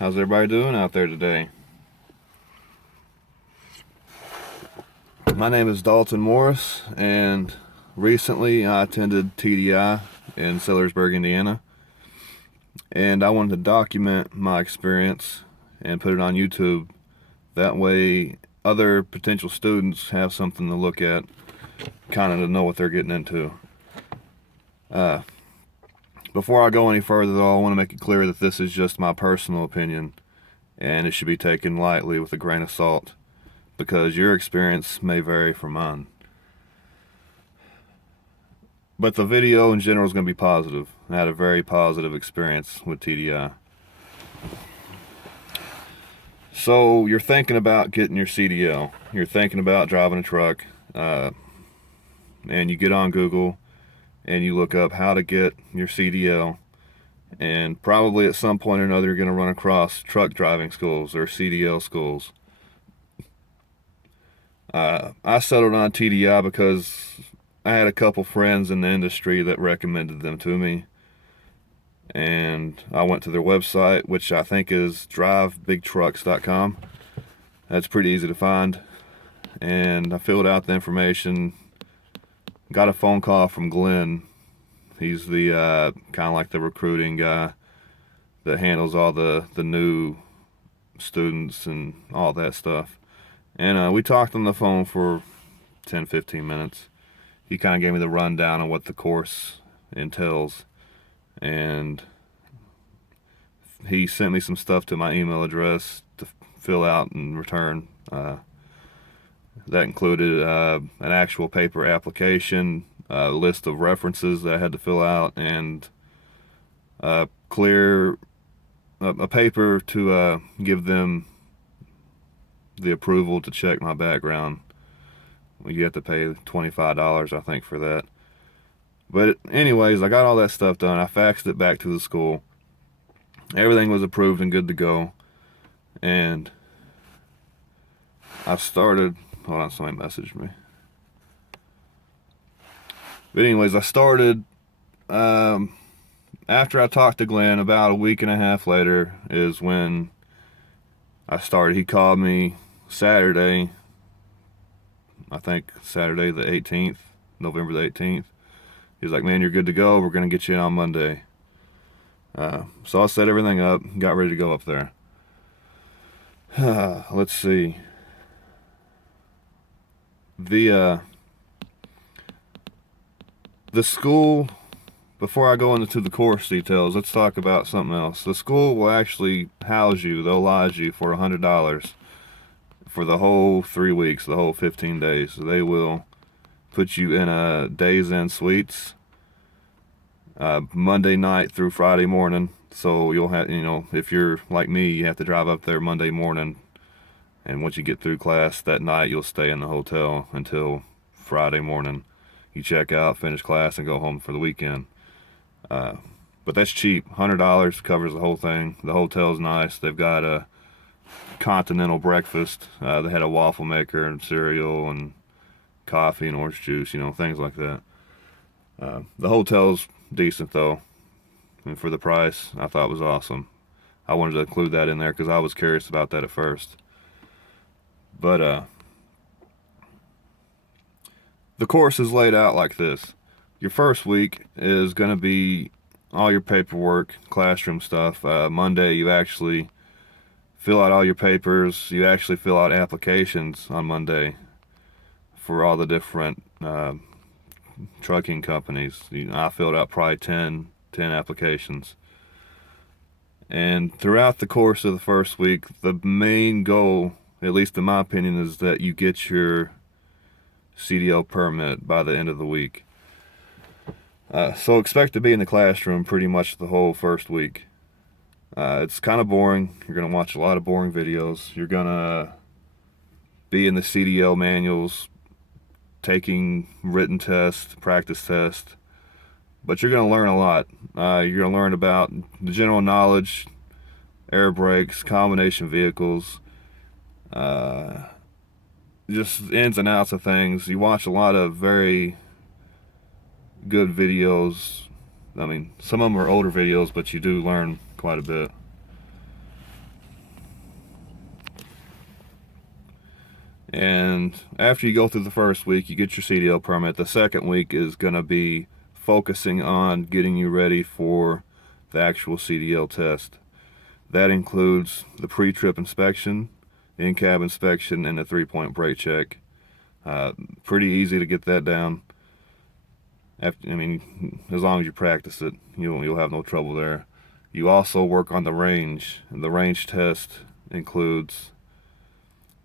How's everybody doing out there today? My name is Dalton Morris, and recently I attended TDI in Sellersburg, Indiana, and I wanted to document my experience and put it on YouTube. That way other potential students have something to look at, kind of to know what they're getting into. Before I go any further though, I want to make it clear that this is just my personal opinion, and it should be taken lightly with a grain of salt, because your experience may vary from mine. But the video in general is going to be positive. I had a very positive experience with TDI. So you're thinking about getting your CDL. You're thinking about driving a truck, and you get on Google and you look up how to get your CDL, and probably at some point or another you're going to run across truck driving schools or CDL schools. I settled on TDI because I had a couple friends in the industry that recommended them to me, and I went to their website, which I think is drivebigtrucks.com. That's pretty easy to find, and I filled out the information. Got a phone call from Glenn. He's the kind of like the recruiting guy that handles all the new students and all that stuff. And we talked on the phone for 10-15 minutes. He kind of gave me the rundown of what the course entails, and he sent me some stuff to my email address to fill out and return. That included an actual paper application, a list of references that I had to fill out, and a paper to give them the approval to check my background. You have to pay $25, I think, for that. But anyways, I got all that stuff done. I faxed it back to the school. Everything was approved and good to go. And I started... Hold on, somebody messaged me. But anyways, I started... after I talked to Glenn, about a week and a half later is when I started. He called me Saturday, I think Saturday the 18th, November the 18th. He was like, man, you're good to go. We're going to get you in on Monday. So I set everything up, got ready to go up there. Let's see. The school, before I go into the course details, let's talk about something else. The school will actually house you, they'll lodge you for $100 for the whole 3 weeks, the whole 15 days. So they will put you in a Days Inn suites, Monday night through Friday morning. So you'll have, if you're like me, you have to drive up there Monday morning, and once you get through class that night, you'll stay in the hotel until Friday morning. You check out, finish class, and go home for the weekend. But that's cheap. $100 covers the whole thing. The hotel's nice. They've got a continental breakfast. They had a waffle maker and cereal and coffee and orange juice, things like that. The hotel's decent though, and for the price, I thought it was awesome. I wanted to include that in there because I was curious about that at first. But the course is laid out like this. Your first week is going to be all your paperwork, classroom stuff. Monday you actually fill out all your papers. You actually fill out applications on Monday for all the different trucking companies. I filled out probably 10 applications. And throughout the course of the first week, the main goal, at least in my opinion, is that you get your CDL permit by the end of the week. So expect to be in the classroom pretty much the whole first week. It's kind of boring. You're going to watch a lot of boring videos. You're going to be in the CDL manuals, taking written tests, practice tests. But you're going to learn a lot. You're going to learn about the general knowledge, air brakes, combination vehicles, just ins and outs of things. You watch a lot of very good videos. I mean, some of them are older videos, but you do learn quite a bit. And after you go through the first week, you get your CDL permit. The second week is going to be focusing on getting you ready for the actual CDL test. That includes the pre-trip inspection, in-cab inspection, and the three-point brake check. Pretty easy to get that down. As long as you practice it, you'll have no trouble there. You also work on the range, and the range test includes,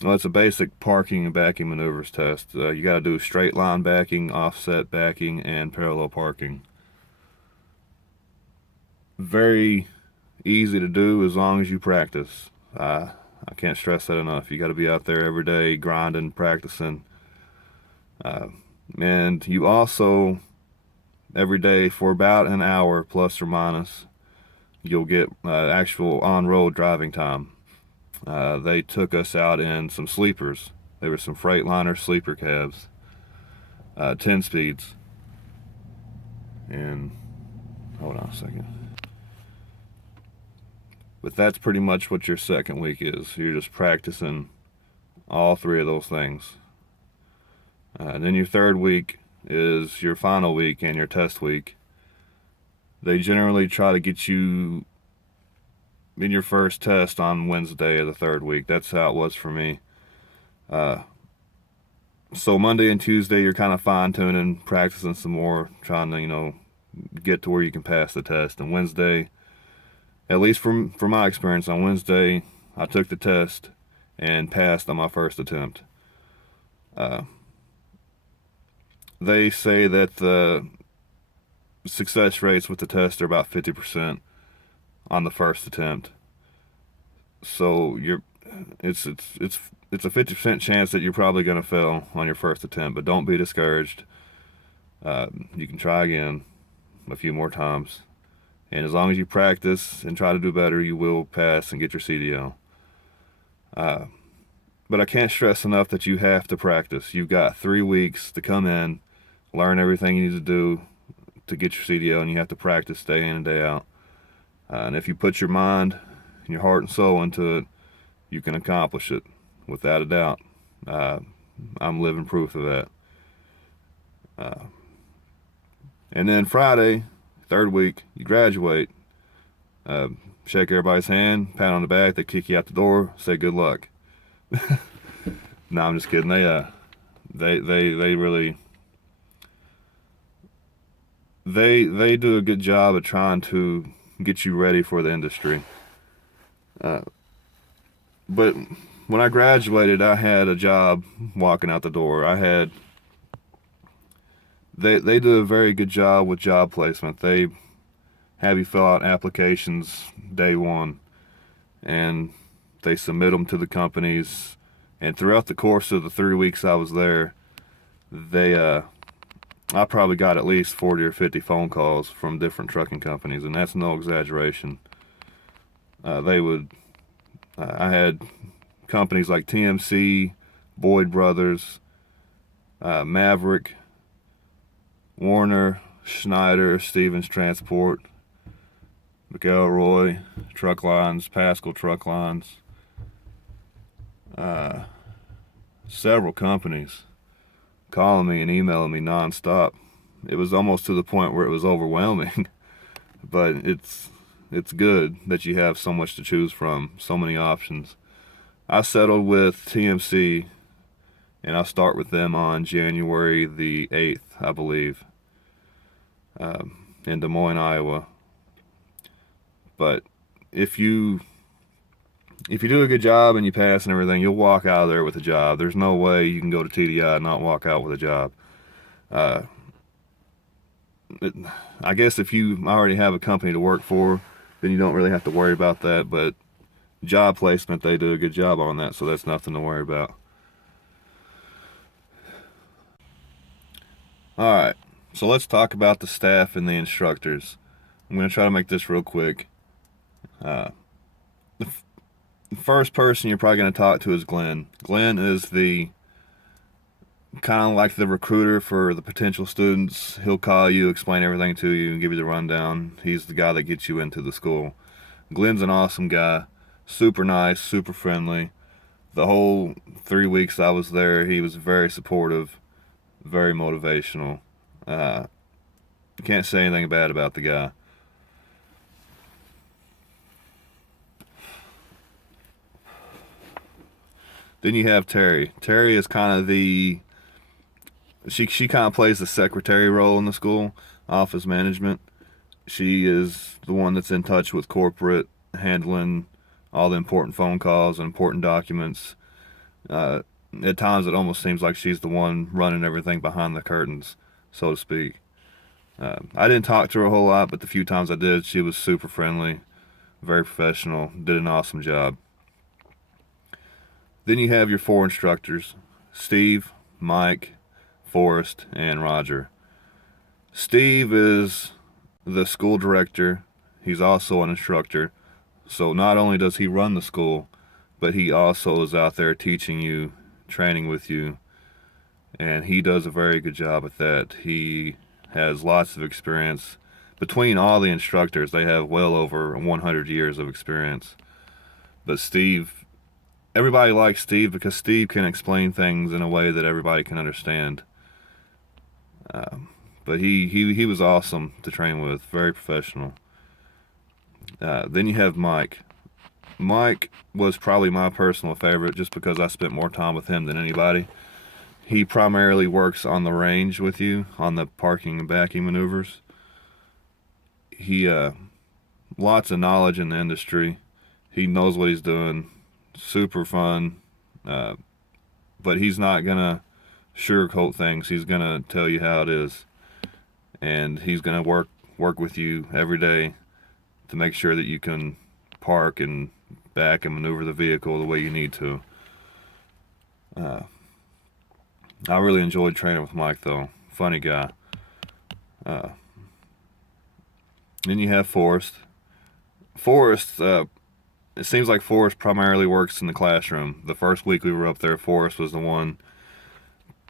well, it's a basic parking and backing maneuvers test. You got to do straight line backing, offset backing, and parallel parking. Very easy to do as long as you practice. I can't stress that enough. You got to be out there every day grinding, practicing. And you also, every day for about an hour plus or minus, you'll get actual on-road driving time. They took us out in some sleepers. They were some Freightliner sleeper cabs, 10 speeds. And hold on a second. But that's pretty much what your second week is. You're just practicing all three of those things. And then your third week is your final week and your test week. They generally try to get you in your first test on Wednesday of the third week. That's how it was for me. So Monday and Tuesday, you're kind of fine-tuning, practicing some more, trying to, get to where you can pass the test. And Wednesday, at least from my experience, on Wednesday, I took the test and passed on my first attempt. They say that the success rates with the test are about 50% on the first attempt. So it's a 50% chance that you're probably going to fail on your first attempt, but don't be discouraged. You can try again a few more times. And as long as you practice and try to do better, you will pass and get your CDL. But I can't stress enough that you have to practice. You've got 3 weeks to come in, learn everything you need to do to get your CDL, and you have to practice day in and day out. And if you put your mind and your heart and soul into it, you can accomplish it, without a doubt. I'm living proof of that. And then Friday, third week, you graduate. Shake everybody's hand, pat on the back, they kick you out the door, say good luck. No, I'm just kidding. They really they do a good job of trying to get you ready for the industry. But when I graduated, I had a job walking out the door. They do a very good job with job placement. They have you fill out applications day one, and they submit them to the companies. And throughout the course of the 3 weeks I was there, I probably got at least 40 or 50 phone calls from different trucking companies, and that's no exaggeration. I had companies like TMC, Boyd Brothers, Maverick, Warner, Schneider, Stevens Transport, McElroy Truck Lines, Pascal Truck Lines, several companies calling me and emailing me nonstop. It was almost to the point where it was overwhelming, but it's good that you have so much to choose from, so many options. I settled with TMC, and I'll start with them on January the 8th, I believe, in Des Moines, Iowa. But if you do a good job and you pass and everything, you'll walk out of there with a job. There's no way you can go to TDI and not walk out with a job. I guess if you already have a company to work for, then you don't really have to worry about that. But job placement, they do a good job on that, so that's nothing to worry about. All right, so let's talk about the staff and the instructors. I'm going to try to make this real quick. The first person you're probably going to talk to is Glenn. Glenn is the kind of like the recruiter for the potential students. He'll call you, explain everything to you, and give you the rundown. He's the guy that gets you into the school. Glenn's an awesome guy, super nice, super friendly. The whole 3 weeks I was there, he was very supportive, very motivational. You can't say anything bad about the guy. Then you have Terry. Terry is kind of she kind of plays the secretary role in the school, office management. She is the one that's in touch with corporate, handling all the important phone calls and important documents. At times, it almost seems like she's the one running everything behind the curtains, so to speak. I didn't talk to her a whole lot, but the few times I did, she was super friendly, very professional, did an awesome job. Then you have your 4 instructors: Steve, Mike, Forrest, and Roger. Steve is the school director. He's also an instructor. So not only does he run the school, but he also is out there teaching you, training with you, and he does a very good job at that. He has lots of experience. Between all the instructors, they have well over 100 years of experience. But Steve, everybody likes Steve because Steve can explain things in a way that everybody can understand. But he was awesome to train with, very professional. Then you have Mike. Mike was probably my personal favorite just because I spent more time with him than anybody. He primarily works on the range with you, on the parking and backing maneuvers. He lots of knowledge in the industry. He knows what he's doing. Super fun. But he's not gonna sugarcoat things. He's gonna tell you how it is, and he's gonna work with you every day to make sure that you can park and back and maneuver the vehicle the way you need to. I really enjoyed training with Mike, though. Funny guy. Then you have Forrest. Forrest, it seems like Forrest primarily works in the classroom. The first week we were up there, Forrest was the one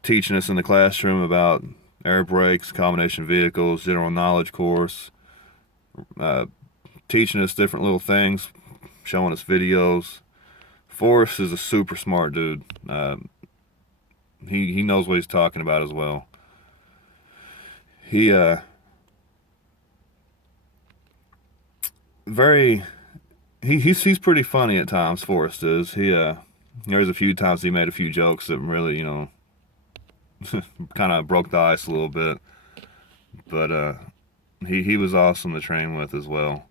teaching us in the classroom about air brakes, combination vehicles, general knowledge course, teaching us different little things, showing us videos. Forrest is a super smart dude. He knows what he's talking about as well. He very he's pretty funny at times. Forrest is. There's a few times he made a few jokes that really kind of broke the ice a little bit, but he was awesome to train with as well.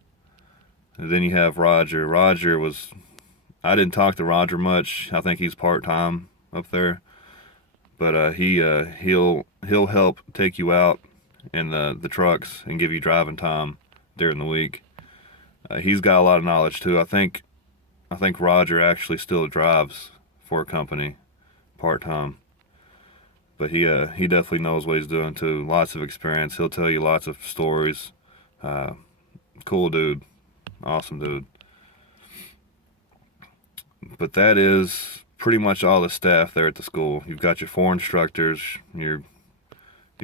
And then you have Roger. I didn't talk to Roger much. I think he's part-time up there, but he'll help take you out in the trucks and give you driving time during the week. He's got a lot of knowledge too. I think Roger actually still drives for a company part-time, but he definitely knows what he's doing too. Lots of experience. He'll tell you lots of stories. Cool dude, awesome dude. But that is pretty much all the staff there at the school. You've got your 4 instructors. You've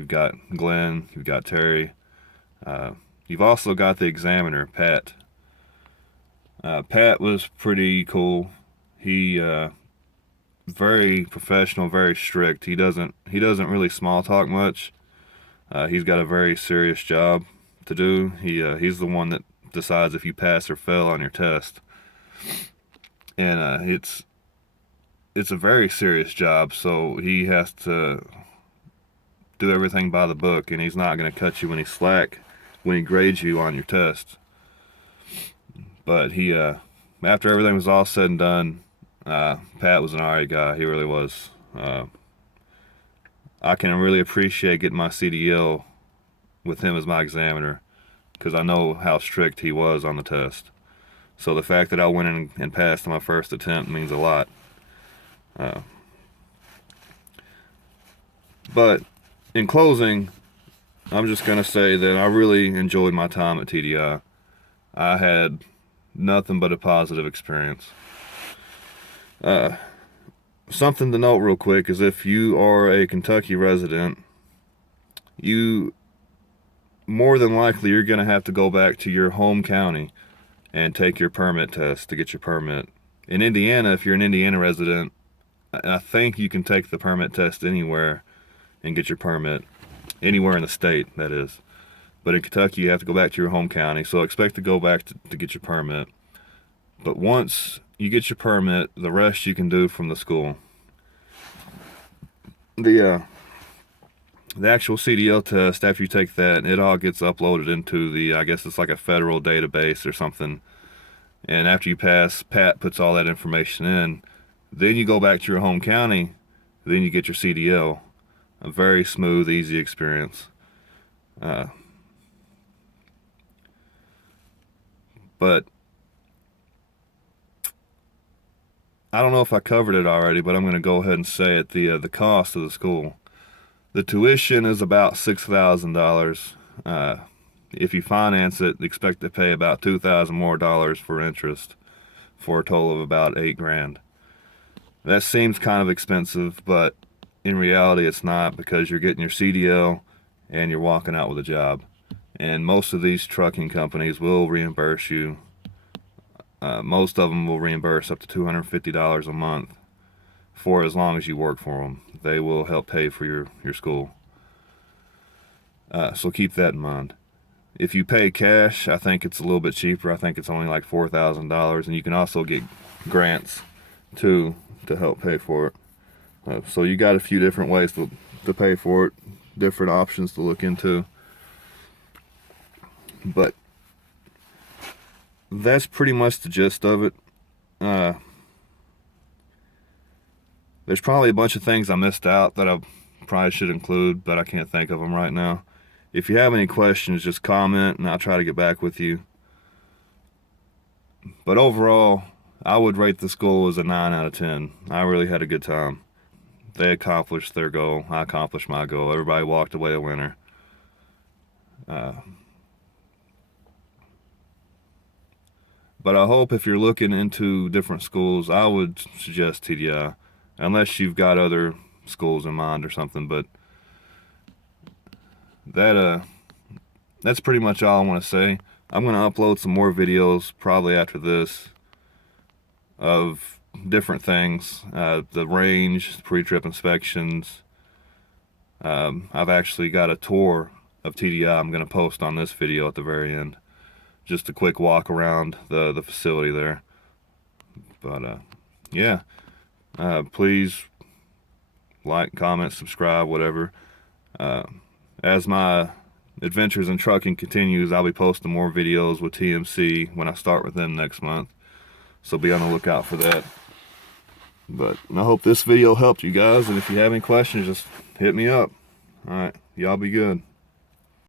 got Glenn. You've got Terry. You've also got the examiner, Pat. Pat was pretty cool. He very professional, very strict. He doesn't really small talk much. He's got a very serious job to do. He's the one that decides if you pass or fail on your test, and it's a very serious job. So he has to do everything by the book, and he's not going to cut you any slack when he grades you on your test. But after everything was all said and done, Pat was an alright guy. He really was. I can really appreciate getting my CDL with him as my examiner, because I know how strict he was on the test. So the fact that I went in and passed on my first attempt means a lot. But in closing, I'm just going to say that I really enjoyed my time at TDI. I had nothing but a positive experience. Something to note real quick is if you are a Kentucky resident, you more than likely you're going to have to go back to your home county and take your permit test to get your permit. In Indiana, if you're an Indiana resident, I think you can take the permit test anywhere and get your permit. Anywhere in the state, that is. But in Kentucky, you have to go back to your home county, so expect to go back to get your permit. But once you get your permit, the rest you can do from the school. The actual CDL test, after you take that, it all gets uploaded into I guess it's like a federal database or something. And after you pass, Pat puts all that information in. Then you go back to your home county, then you get your CDL. A very smooth, easy experience. But I don't know if I covered it already, but I'm going to go ahead and say it. The cost of the school. The tuition is about $6,000. If you finance it, expect to pay about $2,000 more for interest, for a total of about $8,000. That seems kind of expensive, but in reality it's not, because you're getting your CDL and you're walking out with a job. And most of these trucking companies will reimburse you. Most of them will reimburse up to $250 a month for as long as you work for them. They will help pay for your school. So keep that in mind. If you pay cash, I think it's a little bit cheaper. I think it's only like $4,000, and you can also get grants too to help pay for it. So you got a few different ways to pay for it, different options to look into. But that's pretty much the gist of it. There's probably a bunch of things I missed out that I probably should include, but I can't think of them right now. If you have any questions, just comment and I'll try to get back with you. But overall, I would rate the school as a 9 out of 10. I really had a good time. They accomplished their goal. I accomplished my goal. Everybody walked away a winner. But I hope if you're looking into different schools, I would suggest TDI. Unless you've got other schools in mind or something. But that's pretty much all I want to say. I'm going to upload some more videos probably after this of different things. The range, pre-trip inspections. I've actually got a tour of TDI I'm going to post on this video at the very end. Just a quick walk around the facility there. But yeah, please like, comment, subscribe, whatever. As my adventures in trucking continues, I'll be posting more videos with TMC when I start with them next month. So be on the lookout for that. But I hope this video helped you guys, and if you have any questions, just hit me up. Alright, y'all be good.